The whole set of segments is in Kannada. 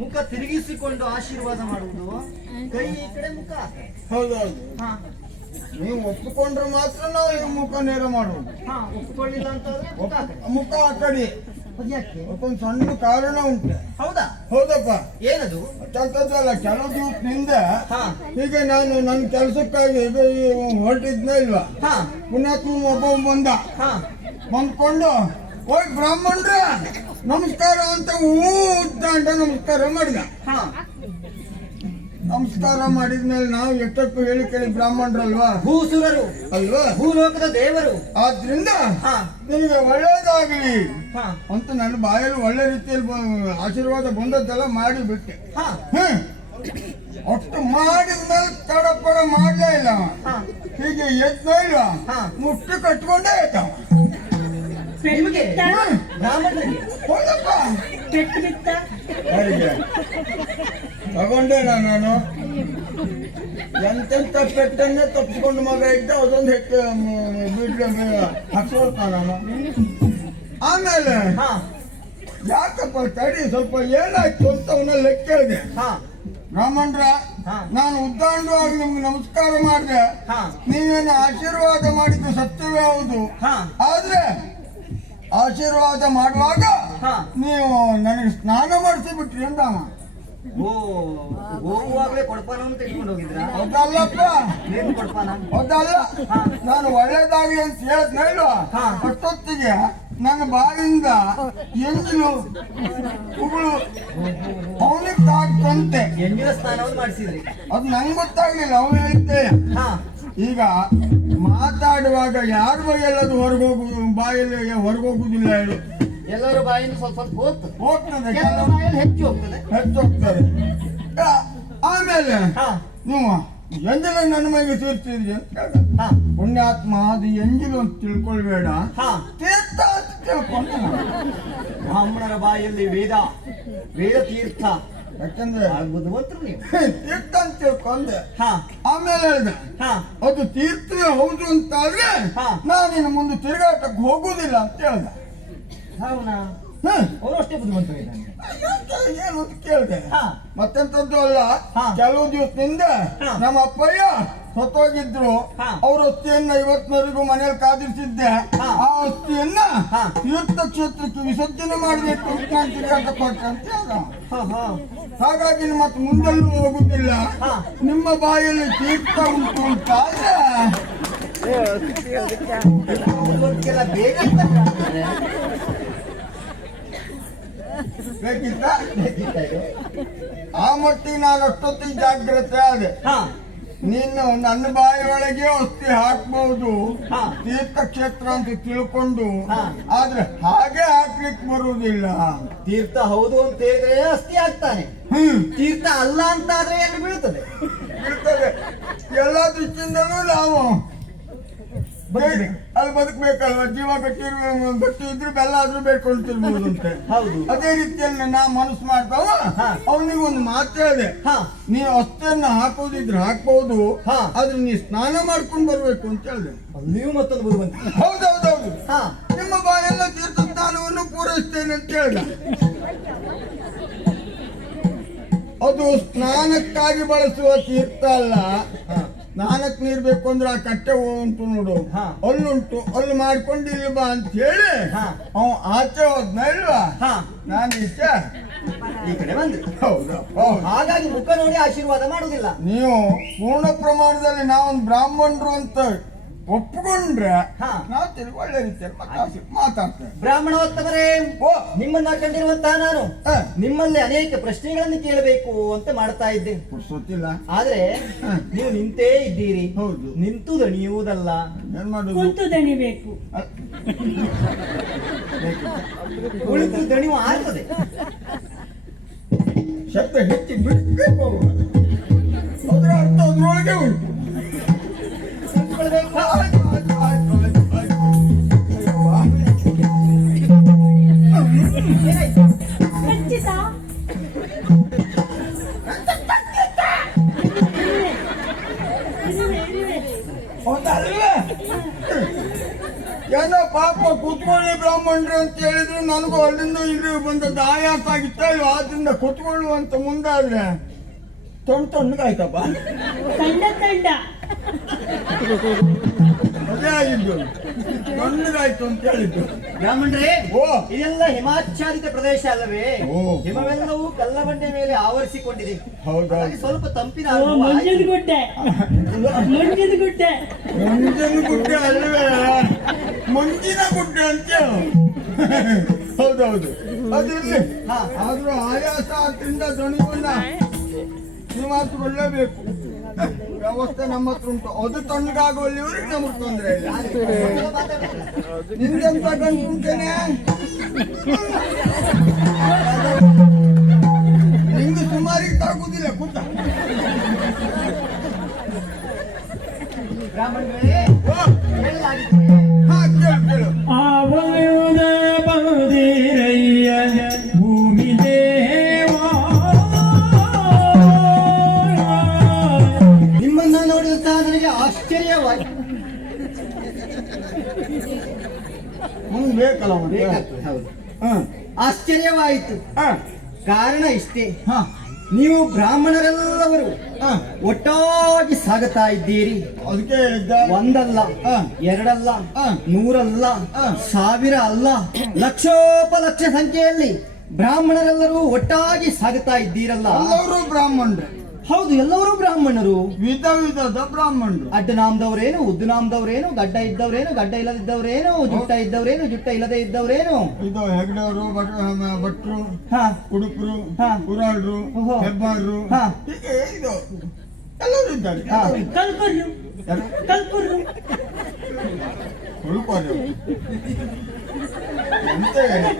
ಮುಖ ತಿರುಗಿಸಿಕೊಂಡು ಆಶೀರ್ವಾದ ಮಾಡುವುದು, ಕೈ ಈ ಕಡೆ ಮುಖ. ಹೌದೌದು. ನೀವು ಒಪ್ಪಿಕೊಂಡ್ರೆ ಮಾತ್ರ ನಾವು ಈ ಮುಖ ನೇರ ಮಾಡುವುದು. ಒಪ್ಪಿಕೊಳ್ಳಿಲ್ಲ ಅಂತಂದ್ರೆ ಮುಖ ಆ ಕಡೆ. ಅದ್ಯಾಕೆ? ಅದಕ್ಕೊಂದು ಸಣ್ಣ ಕಾರಣ ಉಂಟು. ಹೌದಾ? ಹೌದಪ್ಪ. ಏನದು? ಅಂತದ್ದಲ್ಲ, ಕೆಲವು ದಿವಸದಿಂದ ಹೀಗೆ ನಾನು ನನ್ನ ಕೆಲಸಕ್ಕಾಗಿ ಈಗ ಹೊರಟಿದ್ನ ಇಲ್ವಾ, ಪುಣ್ಯಾತ್ಮ ಒಬ್ಬ ಬಂದ್ಕೊಂಡು ಹೋಗಿ ಬ್ರಾಹ್ಮಣರ ನಮಸ್ಕಾರ ಅಂತ ಉದ್ದಂಡ ನಮಸ್ಕಾರ ಮಾಡಿದ. ನಮಸ್ಕಾರ ಮಾಡಿದ್ಮೇಲೆ ನಾವು ಎಷ್ಟೊತ್ತು ಹೇಳಿ ಕೇಳಿ ಬ್ರಾಹ್ಮಣರಲ್ವಾ, ಭೂಸುರರು ಅಲ್ವಾ, ಭೂಲೋಕದ ದೇವರು. ಆದ್ರಿಂದ ನಿನಗೆ ಒಳ್ಳೇದಾಗ್ಲಿ ಅಂತ ನನ್ನ ಬಾಯಲ್ಲಿ ಒಳ್ಳೆ ರೀತಿಯಲ್ಲಿ ಆಶೀರ್ವಾದ ಬಂದದ್ದೆಲ್ಲ ಮಾಡಿ ಬಿಟ್ಟೆ. ಅಷ್ಟು ಮಾಡಿದ್ಮೇಲೆ ತಡಪಡ ಮಾಡ್ಲೇ ಇಲ್ಲ. ಹೀಗೆ ಎದ್ದ ಇಲ್ವಾ, ಮುಷ್ಟಿ ಕಟ್ಕೊಂಡೇ ಇದ್ದಾವ. ಹೌದಪ್ಪ, ತಗೊಂಡೆ ನಾನು. ಎಂತೆಂತ ಪೆಟ್ಟನ್ನೇ ತಪ್ಪಿಕೊಂಡು ಮಗ ಇದ್ದ, ಅದೊಂದು ಹೆಚ್ಚು ಹಾಕ್ಸೋತ ನಾನು. ಆಮೇಲೆ ಯಾಕಪ್ಪ ತಡಿ ಸ್ವಲ್ಪ ಏನಾಯ್ತು ಅಂತ ಅವನ್ನೆಲ್ಲ ಕೇಳಿದೆ. ಬ್ರಾಹ್ಮಣರ, ನಾನು ಉದ್ದಾಂಡವಾಗಿ ನಿಮ್ಗೆ ನಮಸ್ಕಾರ ಮಾಡಿದೆ, ನೀವೇನು ಆಶೀರ್ವಾದ ಮಾಡಿದ್ದು ಸತ್ಯವೇ ಹೌದು. ಆದ್ರೆ ಆಶೀರ್ವಾದ ಮಾಡುವಾಗ ನೀವು ನನಗೆ ಸ್ನಾನ ಮಾಡಿಸಿ ಬಿಟ್ರಿ ಅಂದವ. ಹೋಗುವಾಗಲೇ ಕೊಡ್ಪಾನ ಅಂತ ಇಟ್ಕೊಂಡು ಹೋಗಿದ್ರ? ಅದಲ್ಲಪ್ಪ, ಏನು ಕೊಡ್ಪಾನ? ಅದಲ್ಲ, ನಾನು ಒಳ್ಳೇದಾಗಿ ಅಂತ ಹೇಳಿದ್ನ ಇಲ್ವಾ, ಅಷ್ಟೊತ್ತಿಗೆ ನನ್ನ ಬಾಯಿಂದ ಎಂಜಿಲು ಉಗುಳು ಅವನಿಗೆ ತಾಕಂತೆ. ಎಂಜಿನ ಸ್ನಾನವನ್ನು ಮಾಡಿಸಿದ್ರಿ? ಅದು ನಂಗೆ ಗೊತ್ತಾಗ್ಲಿಲ್ಲ, ಅವನು ಹೇಳಿದ್ದೆ. ಈಗ ಮಾತಾಡುವಾಗ ಯಾರ ಬಾಯಲ್ಲದು ಹೊರಗೋಗುದು, ಬಾಯಲ್ಲಿ ಹೊರಗೋಗುದಿಲ್ಲ ಹೇಳು. ಎಲ್ಲರ ಬಾಯಿಂದ ಸ್ವಲ್ಪ ಸ್ವಲ್ಪ ಹೋಗ್ತದೆ, ಹೆಚ್ಚು ಹೋಗ್ತದೆ, ಹೆಚ್ಚು ಹೋಗ್ತದೆ. ಆಮೇಲೆ ನೀವು ಎಂಜಲ ನನ್ನ ಮೈಗೆ ಸೇರ್ತಿದ್ರಿ ಅಂತ ಹೇಳ್ದ. ಪುಣ್ಯಾತ್ಮ, ಅದು ಎಂಜಿಲು ಅಂತ ತಿಳ್ಕೊಳ್ಬೇಡ, ತೀರ್ಥ ಅಂತ ತಿಳ್ಕೊಂಡೆ. ಬ್ರಾಹ್ಮಣರ ಬಾಯಲ್ಲಿ ವೇದ ತೀರ್ಥ, ಯಾಕಂದ್ರೆ ಬುದ್ಧಿವಂತರು ನೀವು. ತೀರ್ಥ ಅಂತ ತಿಳ್ಕೊಂಡೆ. ಆಮೇಲೆ ಹೇಳ್ದ, ಅದು ತೀರ್ಥವೇ ಹೌದು ಅಂತ ಆದ್ರೆ ನಾನಿನ್ನು ಮುಂದೆ ತಿರುಗಾಟಕ್ಕೆ ಹೋಗುದಿಲ್ಲ ಅಂತ ಹೇಳ್ದ. ಅವನು ಅಷ್ಟೇ ಬುದ್ಧಿವಂತರು ಏನು ಅಂತ ಕೇಳಿದೆ. ಮತ್ತೆಂತದ್ದು ಅಲ್ಲ, ಕೆಲವು ದಿವಸದಿಂದ ನಮ್ಮ ಅಪ್ಪಯ್ಯ ಸತ್ತೋಗಿದ್ರು. ಅವ್ರ ಅಸ್ಥಿಯನ್ನ ಇವತ್ತಿನವರೆಗೂ ಮನೇಲಿ ಕಾದಿರಿಸಿದ್ದೆ. ಆ ಅಸ್ಥಿಯನ್ನ ತೀರ್ಥಕ್ಷೇತ್ರಕ್ಕೆ ವಿಸರ್ಜನೆ ಮಾಡಬೇಕು ಅಂತ ನಾನು ತಿರುಗಾಟ ಕೊಟ್ಟೆ ಅಂತ ಹೇಳ್ದ. ಹಾಗಾಗಿ ಮತ್ತೆ ಮುಂದೆಲ್ಲೂ ಹೋಗುದಿಲ್ಲ. ನಿಮ್ಮ ಬಾಯಲ್ಲಿ ತೀರ್ಥ ಉಂಟು ಅಂತಾದ್ರೆ ಬೇಗ ಬೇಕಿತ್ತ. ಆ ಮಟ್ಟಿಗೆ ನಾನು ಅಷ್ಟೊತ್ತಿಗೆ ಜಾಗ್ರತೆ ಆದೆ. ನೀನು ನನ್ನ ಬಾಯಿಯೊಳಗೆ ಅಸ್ಥಿ ಹಾಕ್ಬಹುದು ತೀರ್ಥಕ್ಷೇತ್ರ ಅಂತ ತಿಳ್ಕೊಂಡು, ಆದ್ರೆ ಹಾಗೆ ಹಾಕ್ಲಿಕ್ಕೆ ಬರುವುದಿಲ್ಲ. ತೀರ್ಥ ಹೌದು ಅಂತ ಹೇಳಿದ್ರೆ ಅಸ್ಥಿ ಆಗ್ತಾನೆ, ತೀರ್ಥ ಅಲ್ಲ ಅಂತ ಆದ್ರೆ ಎಲ್ಲಿ ಬೀಳ್ತದೆ? ಬೀಳ್ತದೆ. ಎಲ್ಲ ದೃಷ್ಟಿಯಿಂದಲೂ ನಾವು ಅಲ್ಲಿ ಬದುಕಬೇಕಲ್ವ. ಜೀವ ಗಟ್ಟಿ ಇದ್ರೆ ಬೆಲ್ಲ ಆದ್ರೂ ಬೇಡ್ಕೊಳ್ತಿರ್ಬೋದಂತೆ. ಅದೇ ರೀತಿಯಲ್ಲಿ ನಾ ಮನಸ್ಸು ಮಾಡ್ತಾವ. ಅವನಿಗೆ ಒಂದು ಮಾತು ಹೇಳಿದೆ, ನೀವು ಅಷ್ಟನ್ನು ಹಾಕೋದಿದ್ರೆ ಹಾಕ್ಬಹುದು, ಆದ್ರೆ ನೀವು ಸ್ನಾನ ಮಾಡ್ಕೊಂಡು ಬರ್ಬೇಕು ಅಂತ ಹೇಳಿದೆ. ನೀವು ಮತ್ತೊಂದು ಬರುವಂತ. ಹೌದೌದೌದು, ನಿಮ್ಮ ಬಾಯೆಲ್ಲ ತೀರ್ಥ ಸ್ನಾನವನ್ನು ಪೂರೈಸ್ತೇನೆ ಅಂತ ಹೇಳ್ದ. ಅದು ಸ್ನಾನಕ್ಕಾಗಿ ಬಳಸುವ ತೀರ್ಥ ಅಲ್ಲ. ಸ್ನಾನಕ್ಕೆ ನೀರ್ ಬೇಕು ಅಂದ್ರೆ ಆ ಕಟ್ಟೆ ಉಂಟು ನೋಡು, ಅಲ್ಲುಂಟು, ಅಲ್ಲಿ ಮಾಡ್ಕೊಂಡು ಇಲ್ಲಿ ಬಾ ಅಂತ ಹೇಳಿ ಅವ ಆಚೆ ಹೋದ್ನ ಇಲ್ವಾ, ನಾನು ಈಚೆ ಈ ಕಡೆ ಬಂದೆ. ಹೌದು, ಹಾಗಾಗಿ ಮುಖ ನೋಡಿ ಆಶೀರ್ವಾದ ಮಾಡುದಿಲ್ಲ. ನೀವು ಪೂರ್ಣ ಪ್ರಮಾಣದಲ್ಲಿ ನಾವೊಂದು ಬ್ರಾಹ್ಮಣರು ಅಂತ ಒಪ್ಪಿಕೊಂಡ್ರೆ ನಾವು ತಿರುಗಿ ಒಳ್ಳೆ ರೀತಿಯಲ್ಲಿ ಮಾತಾಡ್ತೇವೆ. ಬ್ರಾಹ್ಮಣೋತ್ತಮರೇ, ನಿಮ್ಮನ್ನ ಕಂಡಿರುವಂತಹ ನಾನು ನಿಮ್ಮಲ್ಲಿ ಅನೇಕ ಪ್ರಶ್ನೆಗಳನ್ನು ಕೇಳಬೇಕು ಅಂತ ಮಾಡ್ತಾ ಇದ್ದೆ. ಗೊತ್ತಿಲ್ಲ, ಆದ್ರೆ ನೀವು ನಿಂತೇ ಇದ್ದೀರಿ. ಹೌದು, ನಿಂತು ದಣಿಯುವುದಲ್ಲ, ಏನ್ ಮಾಡುದು, ಕುಂತು ದಣಿಬೇಕು. ಕುಳಿತು ದಣಿವು ಆಗ್ತದೆ. ಶಬ್ದ ಹೆಚ್ಚಿ ಬಿಡ್ಬೇಕು, ಅದರ ಅರ್ಥ ಅದ್ರೊಳಗೆ ಉಂಟು. ಖಚಿತ. ಹೌದಲ್ವೇ? ಏನಪ್ಪ ಪಾಪ ಕುತ್ಕೊಳ್ಳಿ ಬ್ರಾಹ್ಮಣರು ಅಂತ ಹೇಳಿದ್ರು ನನಗೂ ಅಲ್ಲಿಂದ ಇಲ್ಲಿ ಬಂದದ್ದು ಆಯಾಸ ಆಗಿತ್ತ ಇಲ್ವ ಆದ್ರಿಂದ ಕುತ್ಕೊಳ್ಳುವಂತ ಮುಂದಾದ್ರೆ ತಣ್ಣಗಾಯ್ತಪ್ಪ. ತಂಡ ಅದೇ ಆಗಿದ್ದು ತಣ್ಣಗಾಯ್ತು ಅಂತ ಹೇಳಿದ್ದು. ಬ್ರಾಹ್ಮಣರೇ, ಓ ಇದೆಲ್ಲ ಹಿಮಾಚ್ಛಾದಿತ ಪ್ರದೇಶ ಅಲ್ಲವೇ? ಓ. ಹಿಮವೆಲ್ಲವೂ ಕಲ್ಲಬಂಡೆ ಮೇಲೆ ಆವರಿಸಿಕೊಂಡಿದೆ. ಹೌದಾ? ಹಾಗಾಗಿ ಸ್ವಲ್ಪ ತಂಪಿನ ಓ, ಅನುಭವ ಆಯ್ತು. ಮಂಜದ ಗುಡ್ಡೆ ಮುಂದಿನ ಗುಡ್ಡೆ ಅಲ್ವೇ, ಮುಂದಿನ ಗುಡ್ಡೆ ಅಂತ ಹೇಳು. ಹೌದೌದು ಅದಿರ್ಲಿ. ಆದ್ರೂ ಆಯಾಸ ಆದ್ರಿಂದ ದಣಿವನ್ನ ಈ ಮಾತು ಒಳ್ಳೇಬೇಕು. ವ್ಯವಸ್ಥೆ ನಮ್ಮ ಹತ್ರ ಉಂಟು. ಅದು ತಣ್ಣಗಾಗುವಲ್ಲಿವರೆಗೆ ನಮಗ್ ತೊಂದ್ರೆ ಇಲ್ಲ. ನಿಂದೆಂತ ಗಂಟುಂಟೇನೆ ನಿಂದು ಸುಮಾರಿಗೆ ತಾಗುದಿಲ್ಲ ಕೂತ. ಬ್ರಾಹ್ಮಣರೇ, ಹೇಳಲಾಗಿದೆ. ಹಾ ಕೇಳು. ಆವಯುಧ ಬಂದಿರಯ್ಯ ಭೂಮಿ ದೇವಾ. ನಿಮ್ಮನ್ನ ನೋಡಿದ ನನಗೆ ಆಶ್ಚರ್ಯವಾಯಿತು. ಮುಂದೆ ಬೇಕಲ್ಲ ಮತ್ತೆ. ಬೇಕಾಗ್ತದೆ, ಹೌದು. ಹ ಆಶ್ಚರ್ಯವಾಯಿತು. ಹ ಕಾರಣ ಇಷ್ಟೇ, ಹ ನೀವು ಬ್ರಾಹ್ಮಣರೆಲ್ಲವರು ಹ ಒಟ್ಟಾಗಿ ಸಾಗುತ್ತಾ ಇದ್ದೀರಿ. ಅದಕ್ಕೆ ಒಂದಲ್ಲ, ಹ. ಎರಡಲ್ಲ, ಹ. ನೂರಲ್ಲ, ಹ. ಸಾವಿರ ಅಲ್ಲ, ಲಕ್ಷೋಪಲಕ್ಷ ಸಂಖ್ಯೆಯಲ್ಲಿ ಬ್ರಾಹ್ಮಣರೆಲ್ಲರೂ ಒಟ್ಟಾಗಿ ಸಾಗುತ್ತಾ ಇದ್ದೀರಲ್ಲ. ಎಲ್ಲರೂ ಬ್ರಾಹ್ಮಣರು. ಹೌದು, ಎಲ್ಲರೂ ಬ್ರಾಹ್ಮಣರು. ವಿಧ ವಿಧದ ಬ್ರಾಹ್ಮಣರು. ಅಡ್ಡ ನಾಮದವರೇನು, ಉದ್ದು ನಾಮದವರೇನು, ಗಡ್ಡ ಇದ್ದವರೇನು, ಗಡ್ಡ ಇಲ್ಲದಿದ್ದವರೇನು, ಜುಟ್ಟ ಇದ್ದವರೇನು, ಜುಟ್ಟ ಇಲ್ಲದೆ ಇದ್ದವರೇನು, ಇದು ಹೆಗ್ಡವರು, ಭಟ್ರು, ಹ, ಕುಡುಕರು, ಹ. ಕುರಾಳ್ರು, ಓಹೋ. ಹೆಬ್ಬಾರರು, ಹ. ಹೀಗೆ ಇದು ಎಲ್ಲರೂ ಇದ್ದಾರೆ. ಹ. ಕಲ್ಕುರ್ರು ಕುಡುಕರು ಎಂತ ಹೇಳಿ?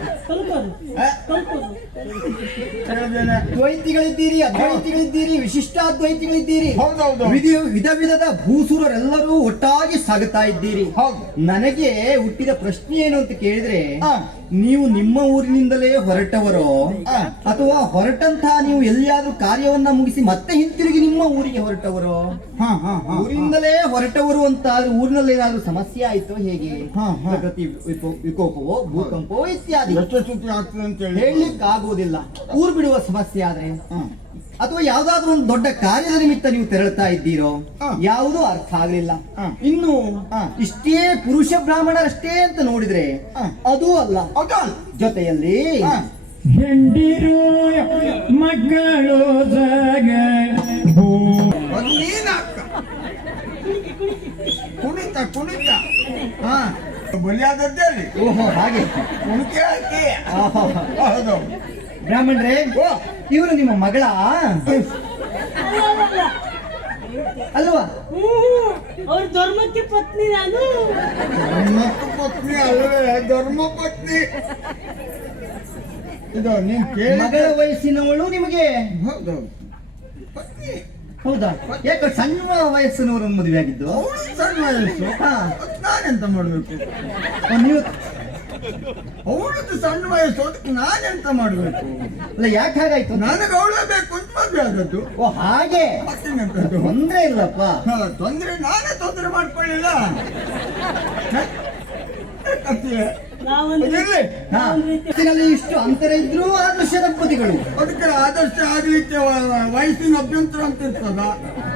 ಹೇಳಿದ್ದೇನೆ. ದ್ವೈತಿಗಳಿದ್ದೀರಿ, ಅದ್ವೈತಿಗಳಿದ್ದೀರಿ, ವಿಶಿಷ್ಟಾದ್ವೈತಿಗಳಿದ್ದೀರಿ. ಹೌದೌದು. ವಿಧ ವಿಧದ ಭೂಸುರರೆಲ್ಲರೂ ಒಟ್ಟಾಗಿ ಸಾಗುತ್ತಾ ಇದ್ದೀರಿ. ಹೌದು. ನನಗೆ ಹುಟ್ಟಿದ ಪ್ರಶ್ನೆ ಏನು ಅಂತ ಕೇಳಿದ್ರೆ, ಹ. ನೀವು ನಿಮ್ಮ ಊರಿನಿಂದಲೇ ಹೊರಟವರೋ, ಹ. ಅಥವಾ ಹೊರಟಂತಹ ನೀವು ಎಲ್ಲಿಯಾದ್ರೂ ಕಾರ್ಯವನ್ನ ಮುಗಿಸಿ ಮತ್ತೆ ಹಿಂತಿರುಗಿ ನಿಮ್ಮ ಊರಿಗೆ ಹೊರಟವರೋ? ಹ, ಹ, ಹ, ಊರಿಂದಲೇ ಹೊರಟವರು ಅಂತ ಆದ್ರೆ ಊರಿನಲ್ಲಿ ಏನಾದ್ರೂ ಸಮಸ್ಯೆ ಆಯ್ತೋ ಹೇಗೆ? ಹ, ಹ. ಪ್ರಕೃತಿ ವಿಕೋಪವೋ, ಭೂಕಂಪವೋ ಇತ್ಯಾದಿ ಎಷ್ಟು ಸುದ್ದಿ ಆಗ್ತದೆ ಅಂತ ಹೇಳಿ ಹೇಳಲಿಕ್ಕೆ ಆಗುವುದಿಲ್ಲ. ಊರು ಬಿಡುವ ಸಮಸ್ಯೆ ಆದ್ರೆ, ಹ. ಅಥವಾ ಯಾವ್ದಾದ್ರು ಒಂದು ದೊಡ್ಡ ಕಾರ್ಯದ ನಿಮಿತ್ತ ನೀವು ತೆರಳುತ್ತಾ ಇದ್ದೀರೋ, ಹ. ಯಾವುದೂ ಅರ್ಥ ಆಗಲಿಲ್ಲ. ಹ. ಇನ್ನು ಹ. ಇಷ್ಟೇ ಪುರುಷ ಬ್ರಾಹ್ಮಣರಷ್ಟೇ ಅಂತ ನೋಡಿದ್ರೆ ಹ. ಅದೂ ಅಲ್ಲ. ಹೌದಾ? ಜೊತೆಯಲ್ಲಿ ಹ. ಹೆಂಡಿರು ಮಕ್ಕಳು ಜಗ ಅದು ನೀನ್ ಅಕ್ಕ. ಕುಣಿತ ಕುಣಿತ. ಹಾ ಬಲಿಯಾದದ್ದೇ ಅಲ್ಲಿ. ಓಹೋ, ಹಾಗೆ. ಕುಣಿಕೆ ಹಾಕಿ. ಆಹಾ. ಹೌದು. ಬ್ರಾಹ್ಮಣರೇ, ಓ ಇವರು ನಿಮ್ಮ ಮಗಳ ಅಲ್ವಾ? ಅವ್ರ ಧರ್ಮಕ್ಕೆ ಪತ್ನಿ ನಾನು. ಧರ್ಮಕ್ಕೆ ಪತ್ನಿ ಅಲ್ವೇ, ಧರ್ಮ ಪತ್ನಿ. ಇದು ನೀನ್ ಕೇಳಿ. ಮಗಳ ವಯಸ್ಸಿನವಳು ನಿಮಗೆ? ಹೌದೌದು ಪತ್ನಿ. ಹೌದಾ? ಯಾಕೆ ಸಣ್ಣ ವಯಸ್ಸಿನವರನ್ನು ಮದುವೆ ಆಗಿದ್ದು? ಅವಳು ಸಣ್ಣ ವಯಸ್ಸು. ಹಾ. ಅದ್ ನಾನೆಂತ ಮಾಡ್ಬೇಕು? ನೀವು ಅವಳದ್ದು ಸಣ್ಣ ವಯಸ್ಸು, ಅದಕ್ಕೆ ನಾನೆಂತ ಮಾಡ್ಬೇಕು? ಅಲ್ಲ, ಯಾಕೆ ಹಾಗಾಯ್ತು? ನನಗೆ ಅವಳೇ ಬೇಕು ಅಂತ ಮದ್ವೆ ಆದದ್ದು. ಓ, ಹಾಗೆ. ಮತ್ತಿನೆಂತದ್ದು? ತೊಂದ್ರೆ ಇಲ್ಲಪ್ಪ. ಹಾ, ತೊಂದ್ರೆ ನಾನೇ ತೊಂದರೆ ಮಾಡ್ಕೊಳ್ಳಿಲ್ಲ. ಕತ್ತಿಯೇ. ನಾವೊಂದು ಅದಿರ್ಲಿ. ಹಾ. ವಯಸ್ಸಿನಲ್ಲಿ ಇಷ್ಟು ಅಂತರ ಇದ್ರೂ ಆದರ್ಶ ದಂಪತಿಗಳು. ಅದಕ್ಕೆ ಆದರ್ಶ ಆಗ್ಲಿಕ್ಕೆ ವಯಸ್ಸಿನ ಅಭ್ಯಂತರ ಅಂತ ಇರ್ತದ?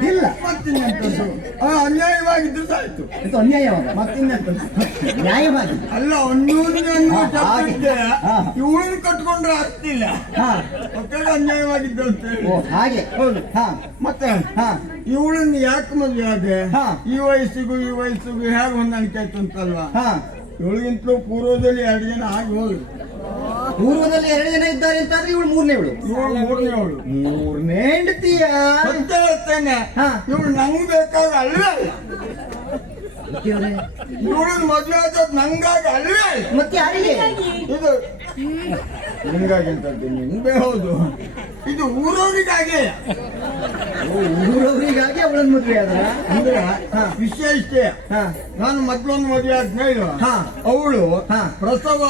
ಇಲ್ಲ. ಮತ್ತಿನ್ನೆಂತದ್ದು? ಅನ್ಯಾಯವಾಗಿದ್ರು ಸಾಯ್ತು. ಇದು ಅನ್ಯಾಯವಾಗ ಮತ್ತಿನ್ನೆಂತದ್ದು? ನ್ಯಾಯವಾಗಿ. ಅಲ್ಲ, ಅನ್ಯೂನ್ಯ ಅನ್ನುವ ಹಾ, ಹಾಗೆ. ಶಬ್ದಕ್ಕೆ ಹಾ. ಇವಳನ್ನು ಕಟ್ಕೊಂಡ್ರೆ ಅರ್ಥ ಇಲ್ಲ. ಹಾ. ಮಕ್ಕಳು ಅನ್ಯಾಯವಾಗಿದ್ದು ಅಂತ ಹೇಳಿ. ಓ, ಹಾಗೆ. ಹೌದು. ಹಾ. ಮತ್ತೆ ಹಾ. ಇವಳನ್ನು ಯಾಕೆ ಮದುವೆ ಆದೆ? ಹಾ. ಈ ವಯಸ್ಸಿಗೂ ಈ ವಯಸ್ಸಿಗೂ ಹೇಗೆ ಹೊಂದಾಣಿಕೆ ಆಯ್ತು ಅಂತಲ್ವಾ? ಹಾ. ಇವಳಿಗಿಂತಲೂ ಪೂರ್ವದಲ್ಲಿ 2 ಜನ ಆಗಿ ಹೋದ್ರು. ಪೂರ್ವದಲ್ಲಿ 2 ಜನ ಇದ್ದಾರೆ ಅಂತಾದ್ರೆ ಇವಳು ಮೂರನೇವಳು. ಇವಳು 3ನೇ ಅವಳು. ಮೂರನೇ ಹೆಂಡತಿಯ? ಸತ್ಯ ಹೇಳ್ತೇನೆ. ಹಾ. ಇವಳು ನಂಗೆ ಬೇಕಾದ ಅಲ್ವೇ ಅಲ್ಲ. ಇವಳನ್ನ ಮದುವೆ ಆದದ್ದು ನಂಗಾಗಿ ಅಲ್ವೇ ಅಲ್ಲ. ಮತ್ತೆ ಯಾರಿಗೆ? ಇದು ನಿಂಗಾಗಿ ಅಂತದ್ದು ನಿಂಗೆ ಹೌದು. ಇದು ಊರವರಿಗಾಗಿ. ಊರವರಿಗಾಗಿ ಅವಳನ್ನು ಮದುವೆ ಆದ್ರ? ಅಂದ್ರೆ ವಿಷಯ ಇಷ್ಟೇ. ಹಾ. ನಾನು ಮೊದ್ಲೊಂದು ಮದುವೆ ಆದ್ಮೇಲೆ ಹಾ. ಅವಳು ಹಾ. ಪ್ರಸವ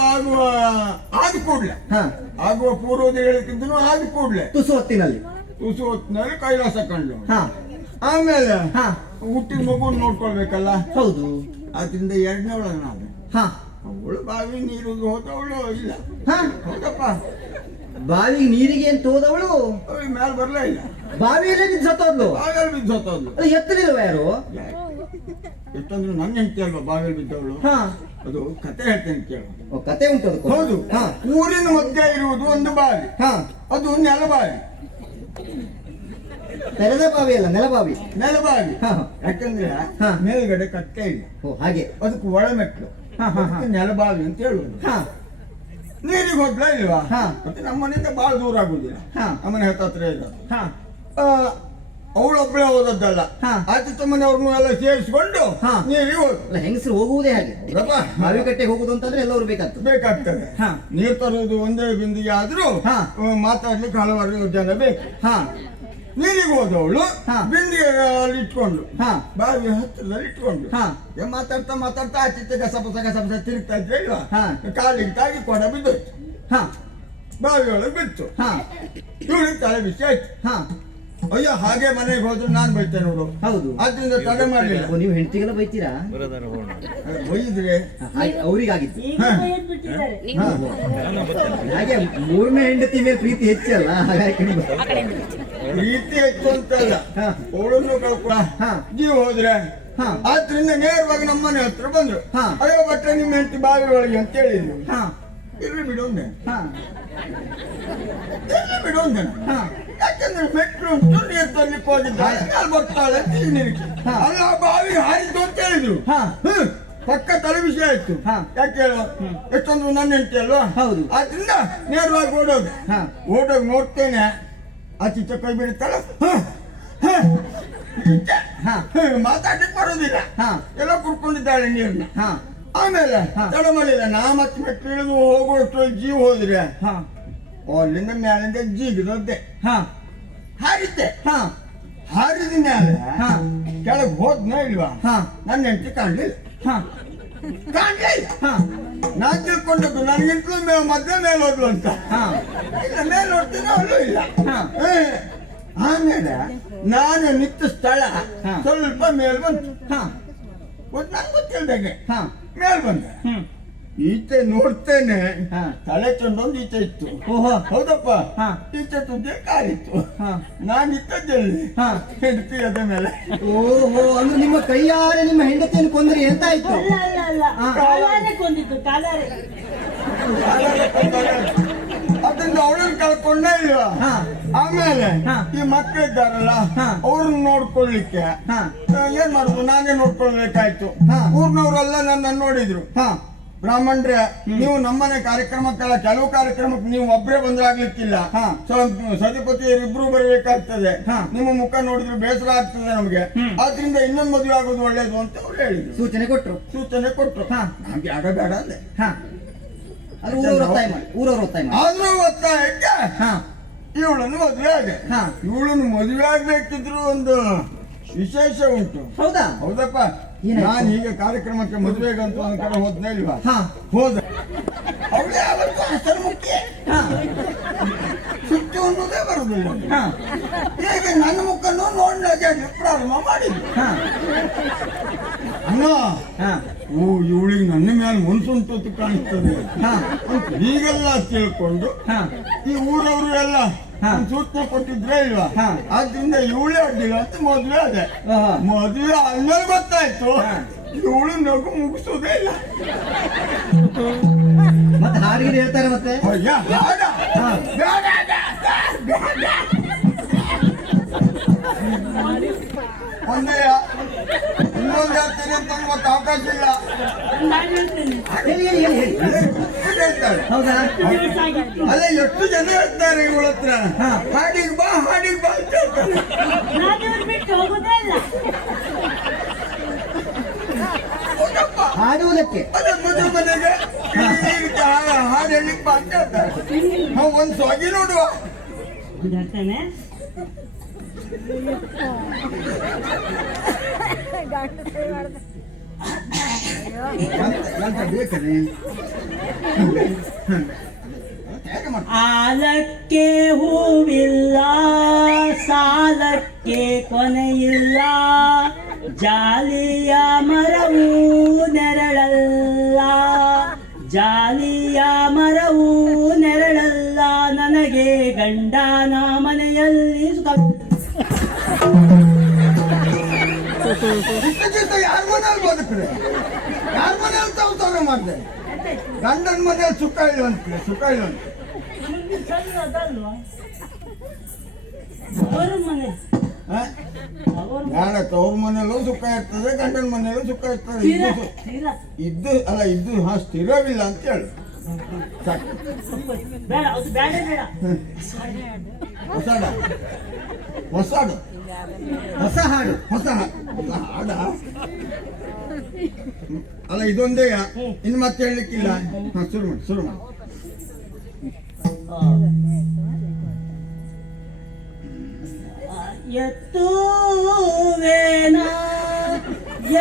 ಆದ ಕೂಡ್ಲೆ, ಹಾ. ಆಗುವ ಪೂರ್ವದ ಹೇಳಿದ್ದನು ಆದ ಕೂಡ್ಲೆ ತುಸು ಹೊತ್ತಿನಲ್ಲಿ. ತುಸು ಹೊತ್ತಿನಲ್ಲಿ ಕೈಲಾಸ ಕಂಡ್ಲು. ಹಾ. ಆಮೇಲೆ ಹಾ. ಹುಟ್ಟಿದ ಮಗುವನ್ನು ನೋಡ್ಕೊಳ್ಬೇಕಲ್ಲ. ಹೌದು. ಅದರಿಂದ 2ನೇ ಒಳಗೆ ನಾನು. ಹಾ. ಅವಳು ಬಾವಿ ನೀರಿಗೆ ಹೋದವಳು ಇಲ್ಲ. ಹಾ ಹೌದಪ್ಪ, ಬಾವಿಗೆ ನೀರಿಗೆ ಅಂತ ಹೋದವಳು ಅವಳಿಗೆ ಮೇಲೆ ಬರಲೇ ಇಲ್ಲ. ಬಾವಿಯಲ್ಲೇ ಬಿದ್ದು ಸತ್ತೋದ್ಲು. ಬಾವಿಯಲ್ಲಿ ಬಿದ್ದು ಹೋದವಳು. ಅದು ಎತ್ತಲಿಲ್ವ ಯಾರು? ಎಷ್ಟಂದ್ರೆ ನನ್ನ ಹೆಂಡತಿ ಅಲ್ವಾ ಬಾವಿಯಲ್ಲಿ ಬಿದ್ದವಳು. ಹಾ ಅದು ಕತೆ ಹೇಳ್ತೇನೆ ಕೇಳು. ಓ, ಕತೆ ಉಂಟು ಅದಕ್ಕೆ? ಹೌದು. ಹಾ ಊರಿನ ಮಧ್ಯೆ ಇರುವುದು ಒಂದು ಬಾವಿ. ಹಾ ಅದು ನೆಲಬಾವಿ. ತೆರೆದ ಬಾವಿ ಅಲ್ಲ, ನೆಲಬಾವಿ. ನೆಲಬಾವಿ. ಹಾ ಯಾಕಂದ್ರೆ ಹಾ. ಮೇಲ್ಗಡೆ ಕಟ್ಟೆ ಇಲ್ಲ. ಓ ಹಾಗೆ. ಅದಕ್ಕೆ ಒಳಮೆಟ್ಲು. ಹಾ ಹಾ ಹಾ ನೆಲಬಾವಿ ಅಂತ ಹೇಳುವುದು. ಹಾ ನೀರಿಗೆ ಹೋಗ್ಲಾ ಇಲ್ವಾ? ಹಾ. ಮತ್ತೆ ನಮ್ಮ ಮನೆಯಿಂದ ಬಹಳ ದೂರ ಆಗುದಿಲ್ಲ. ಹಾ. ನಮ್ಮನೆ ಹತ್ರ ಇರೋದು. ಹಾ ಅವಳೊಬ್ಬಳೇ ಹೋದದ್ದಲ್ಲ, ಹಾ. ಆಚೆ ಮನೆಯವ್ರನ್ನು ಎಲ್ಲ ಸೇರಿಸ್ಕೊಂಡು ಹಾ. ನೀರಿಗೆ ಹೋದ್. ಅಲ್ಲ, ಹೆಂಗಸರು ಹೋಗುವುದೇ ಹಾಗೆ. ಬಾವಿ ಕಟ್ಟೆಗೆ ಹೋಗುದು ಅಂತಂದ್ರೆ ಎಲ್ಲರೂ ಬೇಕಾಗ್ತದೆ. ಬೇಕಾಗ್ತದೆ. ಹಾ. ನೀರು ತರುವುದು ಒಂದೇ ಬಿಂದಿಗೆ ಆದ್ರೂ ಹಾ. ಮಾತಾಡ್ಲಿಕ್ಕೆ ಹಲವಾರು ಜನ ಬೇಕು. ಹಾ ನೀರಿಗೆ ಹೋದವಳು ಹಾ. ಬಿಂದಿಗೆ ಅಲ್ಲಿ ಇಟ್ಕೊಂಡು ಹಾ ಬಾವಿ ಹತ್ತಿರದಲ್ಲಿ ಇಟ್ಕೊಂಡು ಹಾ ಮಾತಾಡ್ತಾ ಮಾತಾಡ್ತಾ ಆಚೆ ಗಸಪಸ ತಿರುಗ್ತಾ ಇದ್ರೆ ಇಲ್ವಾ, ಹಾ. ಕಾಲಿಗೆ ತಾಗಿ ಕೊಡ ಬಿದ್ದೋಯ್ತು. ಹಾ ಬಾವಿಯೊಳಗೆ ಬಿತ್ತು. ಹಾ ಇವಳಿಗೆ ತಲೆ ಬಿಸಿ ಆಯ್ತು. ಹಾ ಅಯ್ಯೋ ಹಾಗೆ ಮನೆಗೆ ಹೋದ್ರೆ ನಾನ್ ಬೈತೇನೆ ನೋಡು. ಹೌದು. ಆದ್ರಿಂದ ತಲೆ ಮಾಡ್ಲಿಲ್ಲ. ಓ, ನೀವು ಹೆಂಡತಿಗೆಲ್ಲ ಬೈತೀರಾ? ಬೈದ್ರೆ ಅವರಿಗಾಗಿತ್ತು. ಈಗ ಬೈಯದ್ ಬಿಟ್ಟಿದ್ದಾರೆ. ಹಾಗೆ ಮೂರನೇ ಹೆಂಡತಿ ಮೇಲೆ ಪ್ರೀತಿ ಹೆಚ್ಚಲ್ಲ, ಹಾಗಾಗಿ ನೀವು ಪ್ರೀತಿ ಹೆಚ್ಚು ಅಂತಲ್ಲ, ಹಾ. ಅವಳನ್ನು ಕಳ್ಕೊ ಹಾ. ಜೀವ ಹೋದ್ರೆ. ಹಾ. ಆದ್ರಿಂದ ನೇರವಾಗಿ ನಮ್ಮನೆ ಹತ್ರ ಬಂದ್ರು. ಹಾ. ಅಯ್ಯೋ ಭಟ್ರೆ ನಿಮ್ಮ ಹೆಂಡತಿ ಬಾವಿ ಒಳಗೆ ಅಂತ ಹೇಳಿದ್ರು. ಹಾ ಇರ್ಲಿ ಬಿಡೋಂದೆ, ಹಾ ಇರ್ಲಿ ಬಿಡೋಂದೆ. ಹಾ ಯಾಕಂದ್ರೆ ಮೆಟ್ಲು ಉಂಟು, ನೀರು ತರ್ಲಿಕ್ಕೆ ಹೋಗಿದ್ದಾಳೆ, ಅಲ್ಲಿ ಬರ್ತಾಳೆ ಅಂತ ಈ ನಿರೀಕ್ಷೆ. ಹಾ. ಅಲ್ಲ ಬಾವಿ ಹಾರಿದ್ದು ಅಂತ ಹೇಳಿದ್ರು. ಹಾ. ಪಕ್ಕ ತಲೆ ವಿಷಯ ಆಯ್ತು. ಹಾ. ಯಾಕೆ ಹೇಳು, ಎಷ್ಟೊಂದು ನನ್ನ ಹೆಂಡತಿ ಅಲ್ವಾ. ಹೌದು. ಆದ್ರಿಂದ ನೇರವಾಗಿ ಓಡೋದು. ಹಾ. ಓಡೋಗಿ ನೋಡ್ತೇನೆ, ಆಚೆ ಕೈ ಬಿಡುತ್ತಾಳೆ. ಹಾ. ಮಾತಾಡ್ಲಿಕ್ಕೆ ಬರೋದಿಲ್ಲ. ಹಾ. ಎಲ್ಲ ಕುಡ್ಕೊಂಡಿದ್ದಾಳೆ ನೀರನ್ನ. ಹಾ ಆಮೇಲೆ ಹಾ. ತಡ ಮಾಡಿಲ್ಲ, ನಾ ಮತ್ತೆ ಮೆಟ್ಲು ಇಳಿದು ಹೋಗುವಷ್ಟು ಜೀವ ಹೋದ್ರೆ ಹಾ ಅಲ್ಲಿಂದ ಮ್ಯಾಲಿಂದ ಜಿಗಿದದ್ದೆ, ಹಾ ಹಾರಿದ್ದೆ. ಹಾ ಹಾರಿದ ಮೇಲೆ ಹಾ. ಕೆಳಗೆ ಹೋದ್ನ ಇಲ್ವಾ, ಹಾ. ನನ್ನ ಹೆಂಡತಿ ಕಾಣ್ಲಿಲ್ಲ. ಹಾ ಕಾಣ್ಲೇ ಇಲ್ಲ. ಹಾ ನಾನ್ ತಿಳ್ಕೊಂಡದ್ದು ನನ್ಗಿಂತಲೂ ಮದ್ವೆ ಮೇಲೆ ಹೋದ್ಲು ಅಂತ. ಹಾ ಇಲ್ಲ, ಮೇಲೆ ನೋಡ್ತೀನಿ ಅವಳು ಇಲ್ಲ. ಹಾ. ಆಮೇಲೆ ನಾನು ನಿಂತ ಸ್ಥಳ ಹಾ. ಸ್ವಲ್ಪ ಮೇಲ್ ಬಂತು. ಹಾ ನಂಗೆ ಗೊತ್ತಿಲ್ದಾಗೆ ಹಾ ಮೇಲ್ ಬಂದೆ. ಹ್ಮ್ ಈಚೆ ನೋಡ್ತೇನೆ, ಹಾ. ತಲೆ ಚೆಂಡೊಂದು ಈಚೆ ಇತ್ತು. ಓಹೋ ಹೌದಪ್ಪ. ಹಾ. ಈಚೆ ತುದ್ದೆ ಕಾಲಿತ್ತು. ಹಾ ನಾನು ಇದ್ದದ್ದಲ್ಲಿ ಹಾ ಹೆಂಡತಿ ಅದ ಮೇಲೆ. ಓಹೋ, ಅಂದ್ರೆ ನಿಮ್ಮ ಕೈಯಾರೆ ನಿಮ್ಮ ಹೆಂಡತಿಯನ್ನು ಕೊಂದ್ರಿ ಅಂತ ಆಯ್ತು. ಅಲ್ಲ ಅಲ್ಲ ಅಲ್ಲ, ಹಾ. ಕಾಲಾರೆ ಕೊಂದಿದ್ದು, ಕಾಲಾರೆ. ಅದರಿಂದ ಅವಳನ್ನು ಕಳ್ಕೊಂಡೇ ಇಲ್ವಾ. ಹಾ. ಆಮೇಲೆ ಹಾ. ಈ ಮಕ್ಕಳಿದ್ದಾರಲ್ಲ, ಹಾ. ಅವ್ರನ್ನ ನೋಡ್ಕೊಳ್ಳಿಕ್ಕೆ ಹಾ ಏನ್ ಮಾಡುದು, ನಾನೇ ನೋಡ್ಕೊಳ್ಬೇಕಾಯ್ತು. ಹಾ. ಊರ್ನವ್ರೆಲ್ಲ ನನ್ನ ನೋಡಿದ್ರು. ಹಾ ಬ್ರಾಹ್ಮಣ್ರೆ, ನೀವು ನಮ್ಮನೆ ಕಾರ್ಯಕ್ರಮಕ್ಕೆಲ್ಲ ಕೆಲವು ಕಾರ್ಯಕ್ರಮಕ್ಕೆ ನೀವು ಒಬ್ಬರೇ ಬಂದ್ರಾಗ್ಲಿಕ್ಕಿಲ್ಲ. ಹಾ. ಸತಿಪತಿಯರಿಬ್ರು ಬರಬೇಕಾಗ್ತದೆ. ಹಾ. ನಿಮ್ಮ ಮುಖ ನೋಡಿದ್ರೆ ಬೇಸರ ಆಗ್ತದೆ ನಮ್ಗೆ. ಆದ್ರಿಂದ ಇನ್ನೊಂದು ಮದುವೆ ಆಗೋದು ಒಳ್ಳೇದು ಅಂತ ಅವ್ರು ಹೇಳಿದ್ರು, ಸೂಚನೆ ಕೊಟ್ರು. ಸೂಚನೆ ಕೊಟ್ರು. ಹಾ. ನಾನ್ ಬೇಡ ಬೇಡ ಅಂದೆ. ಹಾ ಅದು ಊರವ್ರು ಒತ್ತಾಯ ಮಾಡಿ, ಊರವ್ರು ಒತ್ತಾಯ ಮಾಡಿ. ಆದ್ರೂ ಒತ್ತಾಯಕ್ಕೆ ಹಾ ಇವಳನ್ನು ಮದುವೆ ಆದೆ. ಹಾ. ಇವಳನ್ನು ಮದುವೆ ಆಗ್ಬೇಕಿದ್ರು ಒಂದು ವಿಶೇಷ ಉಂಟು. ಹೌದಾ? ಹೌದಪ್ಪ. ಏನಾಯ್ತು? ನಾನು ಈಗ ಕಾರ್ಯಕ್ರಮಕ್ಕೆ ಮದುವೆಗಂತ ಒಂದ್ ಕಡೆ ಹೋದ್ನೇ ಇಲ್ವಾ. ಹಾ. ಹೋದ ಅವಳೇ ಅವತ್ತು ಅಸಲು ಮುಖ್ಯ. ಹಾ ಸುತ್ತು ಅನ್ನೋದೇ ಬರುದಿಲ್ಲ. ಹಾ ಹೇಗೆ ನನ್ನ ಮುಖನ್ನು ನೋಡ್ಲಾಗೆ ಪ್ರಾರಂಭ ಮಾಡಿದ್ರು. ಹಾ ಅಣ್ಣ, ಹಾ ಓ ಇವಳಿಗೆ ನನ್ನ ಮೇಲೆ ಮನ್ಸುಂಟು ಅಂತ ಕಾಣಿಸ್ತದೆ ಹಾ ಅಂತ ಹೀಗೆಲ್ಲ ತಿಳ್ಕೊಂಡು ಹಾ ಈ ಊರವರು ಎಲ್ಲ ಹಾ. ಸೂಚನೆ ಕೊಟ್ಟಿದ್ರೆ ಇಲ್ವಾ. ಹಾ. ಆದ್ರಿಂದ ಇವಳೇ ಅಡ್ಡಿಲ್ಲ ಅಂತ ಮದುವೆ ಅದೇ. ಓಹೋ. ಮದುವೆ ಆದ್ಮೇಲೆ ಗೊತ್ತಾಯ್ತು ಹಾ. ಇವಳು ನಗು ಮುಗಿಸೋದೇ ಇಲ್ಲ. ಮತ್ತೆ ಹಾಡಿಗೆ ಹೇಳ್ತಾರೆ ಮತ್ತೆ. ಅಯ್ಯ, ಬೇಡ. ಹಾ. ಬೇಡ, ಬೇಡ. ಒಂದೇ ಇನ್ನೊಂದು ಹೇಳ್ತೇನೆ ಅಂತ ಮತ್ತೆ ಅವಕಾಶ ಇಲ್ಲ. ನಾನು ಹೇಳ್ತೇನೆ, ಹೇಳಿ ಹೇಳಿ ಹೇಳಿ ಹೇಳಿ. ಇದು ಹೇಳ್ತಾಳೆ. ಹೌದಾ? ದಿವಸ ಆಗಿತ್ತು. ಅಲ್ಲ, ಎಷ್ಟು ಜನ ಹೇಳ್ತಾರೆ ಇವಳ ಹತ್ರ, ಹಾ. ಹಾಡಿಗೆ ಬಾ ಹಾಡಿಗೆ ಬಾ ಅಂತ ಹೇಳ್ತಾರೆ. ನಾನು ಇವ್ರು ಬಿಟ್ಟು ಹೋಗುದೇ ಇಲ್ಲ. ಹೌದಪ್ಪ. ಹಾಡುವುದಕ್ಕೆ. ಅದೇ ಮದುವೆ ಮನೆಗೆ ಈ ರೀತಿ ಹಾಡು ಹೇಳಿಕ್ ಬಾ ಅಂತ ಹೇಳ್ತಾರೆ. ನಾವು ಒಂದ್ ಸೊಗಿ ನೋಡುವ. ಒಂದು ಹೇಳ್ತೇನೆ, ಅಂತ ಬೇಕನೆ ಹೇಗೆ ಮಾಡ್ತಾರೆ? ಆಲಕ್ಕೆ ಹೂವಿಲ್ಲ, ಸಾಲಕ್ಕೆ ಕೊನೆಯಿಲ್ಲ, ಜಾಲಿಯ ಮರವೂ ನೆರಳಲ್ಲ, ಗಂಡನ ಮನೆಯಲ್ಲಿ ಸುಖ ಯಾರ ಮನೆಯಲ್ಲಿ ಬದುಕ್ರೆ ಯಾರ ಮನೆಯಲ್ಲಿ ಸಂಸಾರ ಮಾಡಿದೆ ಗಂಡನ ಮನೆಯಲ್ಲಿ ಸುಖ ಇಲ್ಲಂತೆ ಸುಖ ಇಲ್ಲಂತೆ ಮುಂದಿನ ಸರಿ ಅದಲ್ವಾ ಅವರ ಮನೆ ಅವ್ರ ಯಾರ ತವ್ರ ಮನೆಯಲ್ಲೂ ಸುಖ ಇರ್ತದೆ ಗಂಡನ ಮನೆಯಲ್ಲೂ ಸುಖ ಇರ್ತದೆ ತೀರ ತೀರ ಇದ್ದು ಸ್ಥಿರವಿಲ್ಲ ಅಂತ ಹೇಳು ಸಾಕು ಬೇಡ ಅದು ಬೇಡ ಬೇಡ ಹೊಸಾಡ ಹೊಸಾಡು ಹೊಸ ಹಾಡು ಹೊಸ ಹಾಡ ಅಲ್ಲ ಇದೊಂದೇ ಇನ್ನು ಮತ್ತೆ ಹೇಳಲಿಕ್ಕಿಲ್ಲ ಶುರು ಮಾಡಿ ಎತ್ತುವೇನ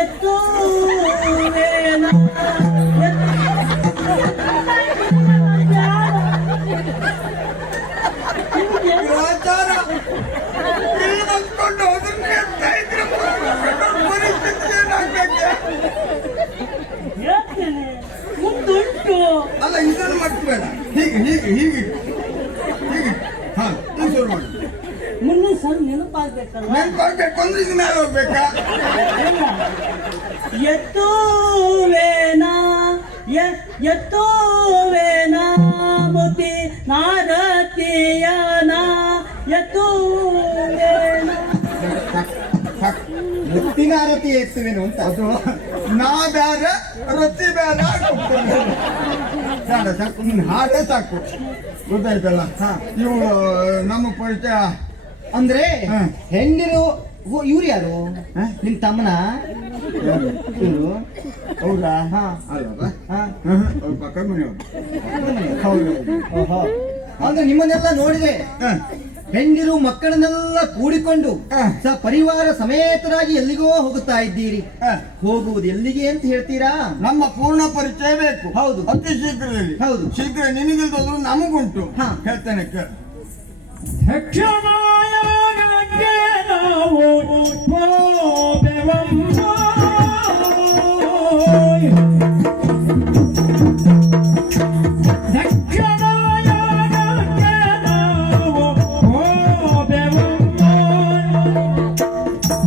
ಎತ್ತುವೇನ ಆಚಾರ ಇಲ್ಲಿ ಬಂದ್ಕೊಂಡು ಅದನ್ನ ಎತ್ತಾ ಇದ್ರೆ ಪರಿಸ್ಥಿತಿ ಏನಾಗ್ಬೇಕು ಹೇಳ್ತೇನೆ ಮುಂದುಂಟು ಅಲ್ಲ ಇದನ್ನು ಮರ್ತ್ಬೇಡ ಹೀಗೆ ಹಾ ನೀವು ಶುರು ಮಾಡಿ ಮುಂದಿನ ಸರಿ ನೆನಪಾಗ್ಬೇಕಲ್ಲ ನೆನ್ಪಾಗ್ಬೇಕು ಅಂದ್ರೆ ಇದ್ ಮೇಲೆ ಹೋಗ್ಬೇಕಾ ಎತ್ತುವೇನ ಎತ್ತುವೇನ ಮುತಿ ನಾರತಿಯನ ಎತ್ತುವೇನ ಮುತ್ತಿನಾರತಿ ಎತ್ತುವೆನು ಅಂತ ಅದು ನಾ ಬೇರೆ ರೊಟ್ಟಿ ಬೇರೆ ಬೇಡ ಸಾಕು ನಿನ್ನ ಹಾಡೇ ಸಾಕು ಗೊತ್ತಾಯ್ತಲ್ಲ ಇವು ನಮ್ಮ ಪರಿಚಯ ಅಂದ್ರೆ ಹಾ. ಹೆಂಡಿರು ಇವ್ರು ಯಾರು ಹಾ? ನಿಮ್ ತಮ್ಮನ ಇವ್ರು ಹೌದಾ ಹಾ. ಅಲ್ಲವ ಹಾ. ಅವ್ರ ಪಕ್ಕ ಮನೆಯವರು ಹೌದು ಓಹೋ. ಅಂದ್ರೆ ನಿಮ್ಮನ್ನೆಲ್ಲ ನೋಡಿದ್ರೆ ಹಾ. ಹೆಂಡಿರು ಮಕ್ಕಳನ್ನೆಲ್ಲ ಕೂಡಿಕೊಂಡು ಹಾ. ಪರಿವಾರ ಸಮೇತರಾಗಿ ಎಲ್ಲಿಗೋ ಹೋಗುತ್ತಾ ಇದ್ದೀರಿ ಹಾ. ಹೋಗುವುದು ಎಲ್ಲಿಗೆ ಅಂತ ಹೇಳ್ತೀರಾ? ನಮ್ಮ ಪೂರ್ಣ ಪರಿಚಯ ಬೇಕು ಹೌದು. ಅತಿ ಶೀಘ್ರದಲ್ಲಿ ಹೌದು. ಶೀಘ್ರ ನಿನಗಿಲ್ದೋದ್ರು ನಮಗುಂಟು ಹಾ. ಹೇಳ್ತೇನೆ ಕೇಳು ದಕ್ಷಿಣಾಯನಕ್ಕೆ ನಾವು ಹೋದೆವಮ್ಮ. ದಕ್ಷಿಣಾಯನಕ್ಕೆ ನಾವು ಹೋದೆವಮ್ಮ.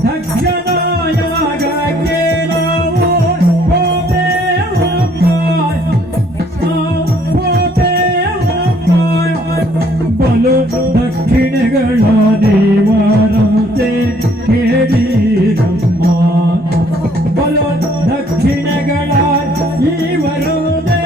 ದಕ್ಷಿಣಾಯನಕ್ಕೆ ನಾವು ಹೋದೆವಮ್ಮ. ಬಲು ದಕ್ಷಿಣಗಳ ದೇವರಂತೆ ಕೇಳಿರಮ್ಮ. ಬಲು ದಕ್ಷಿಣಗಳ ಇವರಂತೆ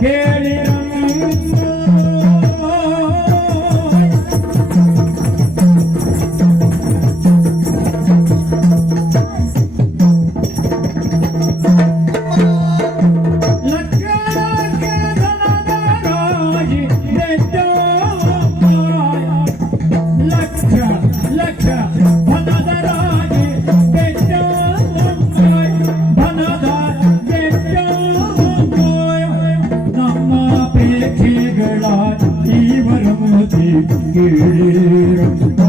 ಕೇಳಿರಮ್ಮ.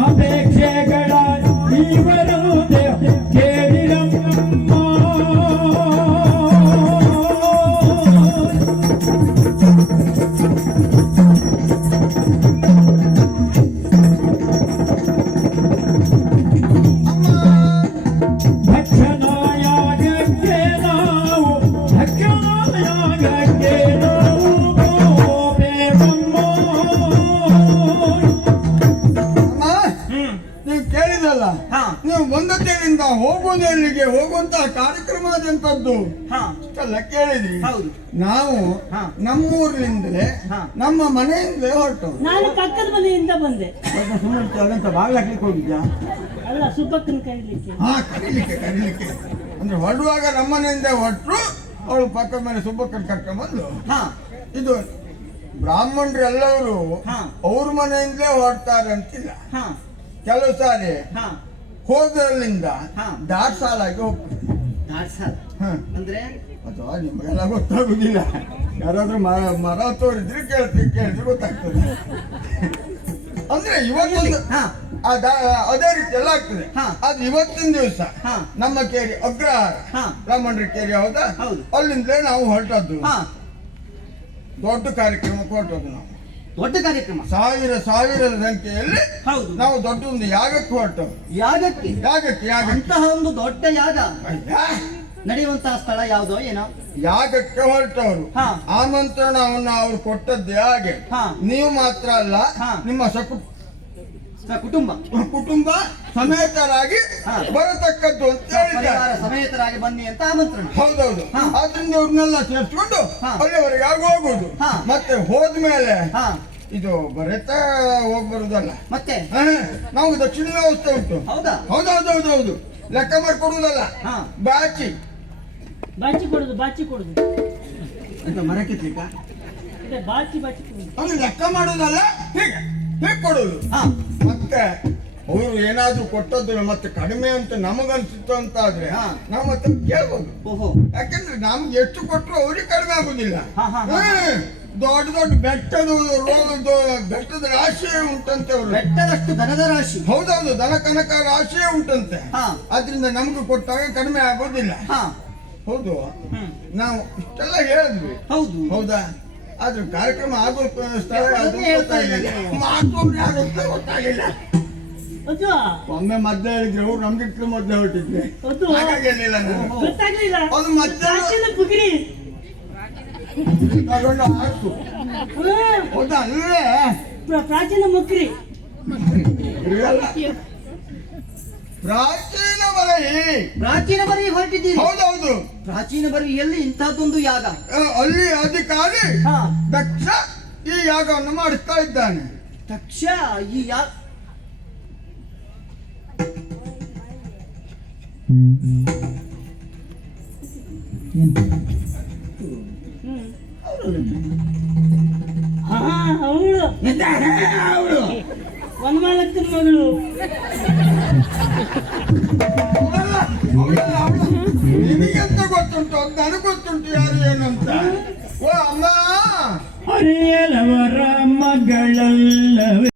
ಅಪೇಕ್ಷೆಗಳ ಇವರು ಕೇಳಿರಮ್ಮ. ದಕ್ಷಿಣಾಯನಕ್ಕೆ ನಾವು ದಕ್ಷಿಣಾಯನಕ್ಕೆ ನಾವು ಹೋದೆವಮ್ಮ. ನೀವು ಕೇಳಿದಲ್ಲ ಹಾ. ನೀವು ಬಂದದ್ದೇನಿಂದ ಹೋಗುವುದು ಎಲ್ಲಿಗೆ ಹೋಗುವಂತ ಕಾರ್ಯಕ್ರಮ ಆದಂತದ್ದು ಹಾ. ಇಷ್ಟೆಲ್ಲ ಕೇಳಿದ್ರಿ ಹೌದು. ನಾವು ಹಾ. ನಮ್ಮೂರಿನಿಂದಲೇ ಹಾ. ನಮ್ಮ ಮನೆಯಿಂದಲೇ ಹೊರಟು ನಾನು ಪಕ್ಕದ ಮನೆಯಿಂದ ಬಂದೆ ಸುಮ್ಮನೆ ಅದಂತ ಬಾಗ್ಲಾಕ್ಲಿಕ್ಕೆ ಹೋಗಿದ್ಯಾ ಅಲ್ಲ ಸುಬ್ಬಕ್ಕನ ಕರೀಲಿಕ್ಕೆ ಹಾ ಕರೀಲಿಕ್ಕೆ ಅಂದ್ರೆ ಹೊರಡುವಾಗ ನಮ್ಮನೆಯಿಂದ ಹೊರಟರು ಅವಳು ಪಕ್ಕದ ಮನೆ ಸುಬ್ಬಕ್ಕನ ಕರ್ಕೊಂಡ್ಬಂದು ಹಾ. ಇದು ಬ್ರಾಹ್ಮಣರೆಲ್ಲವರು ಹಾ. ಅವ್ರ ಮನೆಯಿಂದಲೇ ಹೊರಡ್ತಾರೆ ಅಂತಿಲ್ಲ ಹಾ. ಕೆಲವು ಸಾರಿ ಹಾ. ಹೋದಲ್ಲಿಂದ ಹಾ. ದಾಟ್ಸಾಲಾಗಿ ಹೋಗ್ತಾರೆ ದಾಟ್ಸಾಲ ಹ. ಅಂದ್ರೆ ಅಥವಾ ನಿಮಗೆಲ್ಲ ಗೊತ್ತಾಗುದಿಲ್ಲ ಯಾರಾದ್ರೂ ಮರ ತೋರಿದ್ರೆ ಕೇಳಿದ್ರೆ ಗೊತ್ತಾಗ್ತದೆ ಅಂದ್ರೆ ಇವತ್ತೊಂದು ಹಾ. ಅದೇ ರೀತಿ ಎಲ್ಲ ಆಗ್ತದೆ ಹಾ. ಅದು ಇವತ್ತಿನ ದಿವಸ ಹಾ. ನಮ್ಮ ಕೇರಿ ಅಗ್ರಹಾರ ಹಾ. ಬ್ರಾಹ್ಮಣರ ಕೇರಿ ಹೌದಾ ಹೌದು. ಅಲ್ಲಿಂದಲೇ ನಾವು ಹೊರಟದ್ದು ಹಾ. ದೊಡ್ಡ ಕಾರ್ಯಕ್ರಮಕ್ಕೆ ಹೊರಟದ್ದು ನಾವು ದೊಡ್ಡ ಕಾರ್ಯಕ್ರಮ. ಸಾವಿರದ ಸಂಖ್ಯೆಯಲ್ಲಿ ಹೌದು. ನಾವು ದೊಡ್ಡ ಒಂದು ಯಾಗಕ್ಕೆ ಹೊರಟವು. ಯಾಗಕ್ಕೆ ಯಾಗಕ್ಕೆ ಅಂತಹ ಒಂದು ದೊಡ್ಡ ಯಾಗ ಅಯ್ಯ, ನಡೆಯುವಂತಹ ಸ್ಥಳ ಯಾವುದೋ ಏನೋ. ಯಾಗಕ್ಕೆ ಹೊರಟವರು ಹಾ. ಆಮಂತ್ರಣವನ್ನು ಅವ್ರು ಕೊಟ್ಟದ್ದೇ ಹಾಗೆ. ಹಾ. ನೀವು ಮಾತ್ರ ಅಲ್ಲ, ಹಾ. ನಿಮ್ಮ ಕುಟುಂಬ ಸಮೇತರಾಗಿ ಹಾ. ಬರತಕ್ಕದ್ದು ಅಂತ ಪರಿವಾರ ಹೇಳಿದ್ದಾರೆ. ಸಮೇತರಾಗಿ ಬನ್ನಿ ಅಂತ ಆಮಂತ್ರಣ. ಹೌದೌದು. ಹಾ. ಆದ್ರಿಂದ ಅವ್ರನ್ನೆಲ್ಲ ಸೇರಿಸ್ಕೊಂಡು ಹಾ. ಅಲ್ಲಿವರೆಗೆ ಹೋಗುದು. ಹಾ. ಮತ್ತೆ ಹೋದ್ಮೇಲೆ ಹಾ ಇದು ಬರೆತಾ ಹೋಗ್ಬರುದಲ್ಲ, ಮತ್ತೆ ನಾವು ದಕ್ಷಿಣ ವ್ಯವಸ್ಥೆ ಉಂಟು. ಹೌದಾ? ಹೌದೌದೌದೌದು. ಲೆಕ್ಕ ಮಾಡ್ಕೊಡುವುದಲ್ಲ, ಹಾ. ಬಾಚಿ ಬಾಚಿ ಕೊಡುದು ಅಂತ ಮರಕ್ಕೆ ತಿಕ್ಕ ಇದೆ, ಬಾಚಿ ಕೊಡುದು. ಅವನು ಲೆಕ್ಕ ಮಾಡುವುದಲ್ಲ, ಹೀಗೆ ಕೊಡುದು. ಹಾ ಮತ್ತೆ ಅವರು ಏನಾದ್ರೂ ಕೊಟ್ಟದ್ದು ಮತ್ತೆ ಕಡಿಮೆ ಅಂತ ನಮಗನ್ಸಿತ್ತು ಅಂತ ಆದ್ರೆ ಹಾ. ನಾವು ಮತ್ತೆ ಕೇಳ್ಬೋದು. ಓಹೋ. ಯಾಕಂದ್ರೆ ನಮ್ಗೆ ಎಷ್ಟು ಕೊಟ್ಟರು ಅವ್ರಿಗೆ ಕಡಿಮೆ ಆಗುದಿಲ್ಲ. ಹಾ, ಹಾ, ಹಾ. ದೊಡ್ಡ ಬೆಟ್ಟದ ರಾಶಿಯೇ ಉಂಟಂತೆ ಅವರು. ಬೆಟ್ಟದಷ್ಟು ಧನದ ರಾಶಿ. ಹೌದೌದು, ದನ ಕನಕ ರಾಶಿಯೇ ಉಂಟಂತೆ. ಹಾ. ಆದ್ರಿಂದ ನಮ್ಗೆ ಕೊಟ್ಟಾಗ ಕಡಿಮೆ ಆಗೋದಿಲ್ಲ. ಹಾ ಹೌದು, ನಾವು ಇಷ್ಟೆಲ್ಲ ಹೇಳಿದ್ವಿ. ಹೌದು. ಹೌದಾ? ಆದ್ರೆ ಕಾರ್ಯಕ್ರಮ ಆಗೋ ಸ್ಥಳ ಅದನ್ನೇ ಹೇಳ್ತಾ ಇದ್ದೀನಿ. ಮಾತೊಬ್ರು ಯಾರು ಅಂತ ಗೊತ್ತಾಗಿಲ್ಲ. ಅದು ಒಮ್ಮೆ ಮದ್ದೆ ಹೇಳಿದ್ರೆ ಅವ್ರು ನಮ್ಗಿಟ್ಟು ಮೊದ್ಲು ಹೊರಟಿದ್ದೆ, ಅದು ಹಾಗಾಗಿ ಹೇಳಿಲ್ಲ ನಾನು. ಗೊತ್ತಾಗ್ಲಿಲ್ಲ. ಅದು ಮತ್ತೆ ಪ್ರಾಚೀನ ಪುಗಿರಿ. ತಗೊಂಡು ಹಾಕು. ಹೌದಾ? ಅಲ್ಲೇ ಪ್ರಾಚೀನ ಮುಕ್ರಿ. ಇರಲ್ಲ. ಪ್ರಾಚೀನ ಬರಹಿ. ಪ್ರಾಚೀನ ಬರಿ ಹೊರಟಿದ್ದೀರಿ. ಹೌದೌದು. ಪ್ರಾಚೀನ ಬರಿಯಲ್ಲಿ ಇಂತಹದ್ದೊಂದು ಯಾಗ. ಅಲ್ಲಿ ಅಧಿಕಾರಿ ಹಾ. ದಕ್ಷ ಈ ಯಾಗವನ್ನು ಮಾಡಿಸ್ತಾ ಇದ್ದಾನೆ. ದಕ್ಷ ಈ ಯಾಗ ಹಾ ಅವಳು ಅವಳು ವನಮಾಲಕ್ಕನ ಮಗಳು. ನಿಮಗೆಂತ ಗೊತ್ತುಂಟು? ಅದು ನನಗೆ ಗೊತ್ತುಂಟು ಯಾರು ಏನು ಅಂತ. ಓ ಅಮ್ಮ, ಹರಿಯಲವರ ಮಗಳಲ್ಲವೇ